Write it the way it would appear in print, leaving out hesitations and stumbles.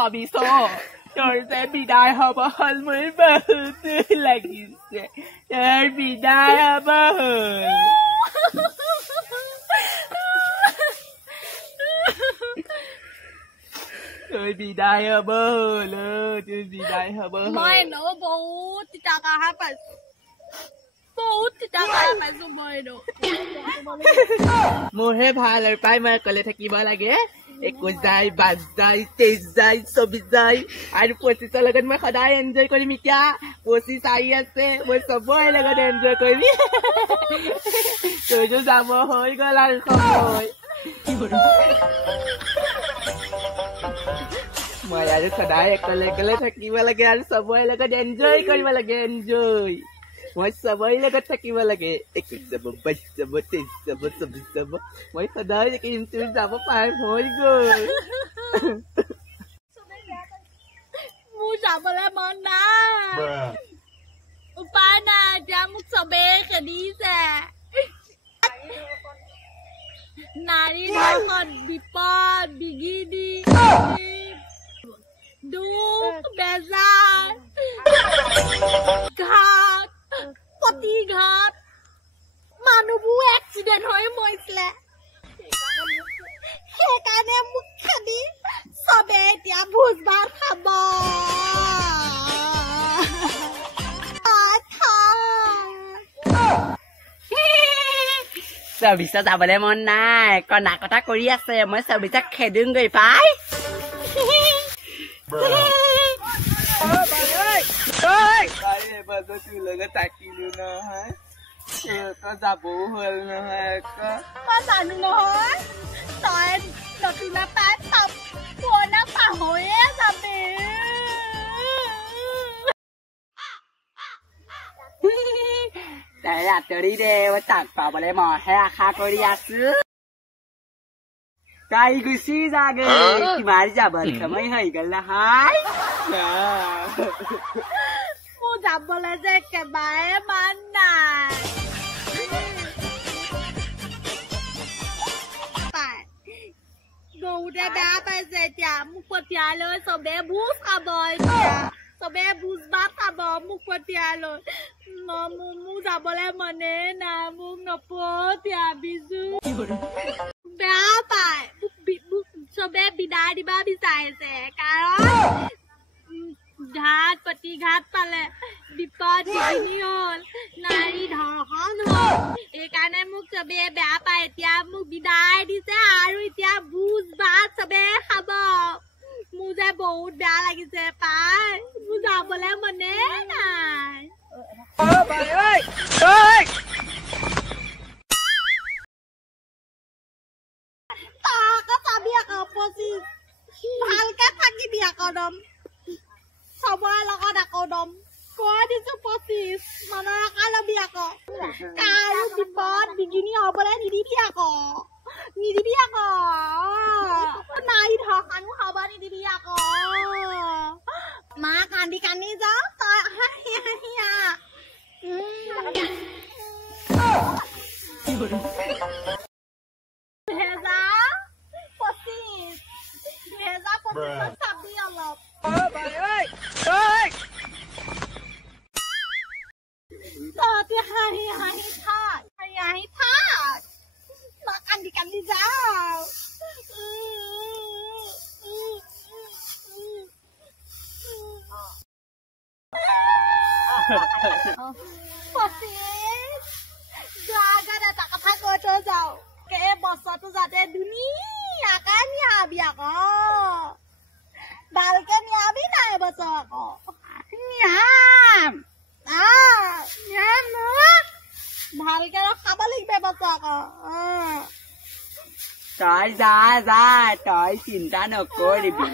ভাবিছ তোৰ যে বিদায় হব হল মোৰ বহুত লাগিছে তোৰ বিদায় হব হল তোৰ বিদায় হব হল তোৰ বিদায় হব হল মই ন বহুত টাকা পাইছো বহুত টাকা পাইছো মই ন মোৰহে ভাল আৰু পাই মই অকলে থাকিব লাগে 21 যায় 22 যায় 23 যায় 24 যায় আৰু 25 লগত মই সদায় এনজয় কৰিম এতিয়া 25 আহি আছে মই সবৰে লগত এনজয় কৰিম তইতো যাব হৈ গ'ল আৰু সময় মই আৰু সদায় অকলে থাকিব লাগে আৰু সবৰে লগত এনজয় কৰিব লাগে এনজয় মই সবৰে লগত থাকিব লাগে 21 যাব 22 যাব 23 যাব 24 যাব মই সদায় কিন্তু যাব পাৰিম হৈ গ'ল মোৰ যাবলৈ মন নাই উপায় নাই এতিয়া মোক চবে খেদিছে নাৰী ধৰ্ষণ বিপদ বিঘিনি দুখ বেজাৰ ঘাট প্ৰতিঘাত মানুহবোৰ এক্সিডেণ্ট হৈ মৰিছিলে সেইকাৰণে মোক খেদি চবে এতিয়া ভোজ ভাত খাব চৌবিশত যাবলৈ মন নাই কনা কটা কৰি আছে মই চৌবিশত খেদোংগৈ পাই থাকিলো নহয় যাবও হল নহয় জানো নহয় তই নতুন পাই পুৰণা পাহৰিয়ে যাবি তাই আঁতৰি দে মই তাক পাবলৈ মইহে আশা কৰি আছো তাই গুচি যাগে কিমান যাবৰ সময় হৈ গল নহয় মোৰ যাবলৈ যে একেবাৰে মান নাই বহুতে বেয়া পাইছে এতিয়া মোক পঠিয়ালৈ চবে ভোজ খাব এতিয়া চবে ভোজ ভাত খাব মোক পঠিয়ালৈ মোৰ যাবলৈ মনে নাই মোক নপঠিয়াবিছো বেয়া পায় মোক চবে বিদায় দিব বিচাৰিছে কাৰণ ঘাট প্ৰতিঘাত পালে বিপদ বিঘিনি হল নাৰী ধৰ্ষণ হল এইকাৰণে মোক চবে বেয়া পায় এতিয়া মোক বিদায় দিছে আৰু এতিয়া ভোজ ভাত চবে খাব মোৰ যে বহুত বেয়া লাগিছে পাই মোৰ যাবলৈ মনে নাই তাকে চাবি আকৌ 25 ভালকে থাকিবি আকৌ দম চবৰে লগত আকৌ দম কৈ দিছো 25 মনৰ আশা লবি আকৌ কাৰো বিপদ বিঘিনি হবলৈ নিদিবি আকৌ নাৰী ধৰ্ষণো হব নিদিবি আকৌ মা কান্দি কান্দি যাও তই হাঁহি হাঁহি চাবি অলপ তহঁতি হাঁহি হাঁহি থাক কান্দি কান্দি যাও এটা কথা কৈ থৈ যাও এই বছৰটো যাতে ধুনীয়াকে নিয়াবি আকৌ ভালকে নিয়াবি নাই বছৰ আকৌ নিয়াম ভালকে খাব লাগিব বছৰ আকৌ তই যা তই চিন্তা নকৰিবি